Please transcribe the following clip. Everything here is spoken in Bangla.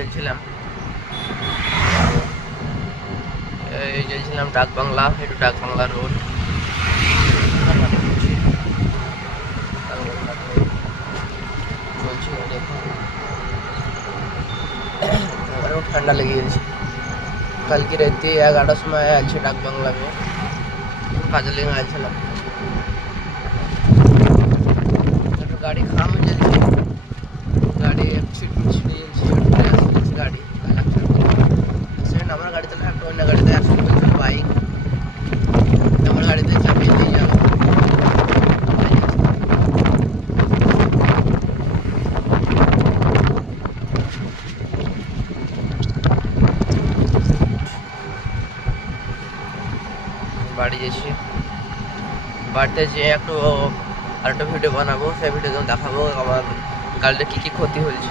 যাচ্ছিলাম ডাক বাংলা, একটু ডাক বাংলা রোড। চলছি এখন ঠান্ডা লেগে গেছে। কালকে রাতে 11টার সময় আছে ডাক বাংলা में কাজে লেগে আছিলাম। গাড়ি খাম যাচ্ছে, গাড়ি ছিটে যাচ্ছে গাড়ি। আমার গাড়িতে না, একটা অন্য গাড়িতে অ্যাক্সিডেন্ট, বাইক আমার গাড়িতে চাপিয়ে দিয়ে যাবো। বাড়ি যাচ্ছি, বাড়িতে যেয়ে একটু আরেকটা ভিডিও বানাবো, সেই ভিডিও দেখাবো আমার গাড়িটা কী কী ক্ষতি হয়েছে।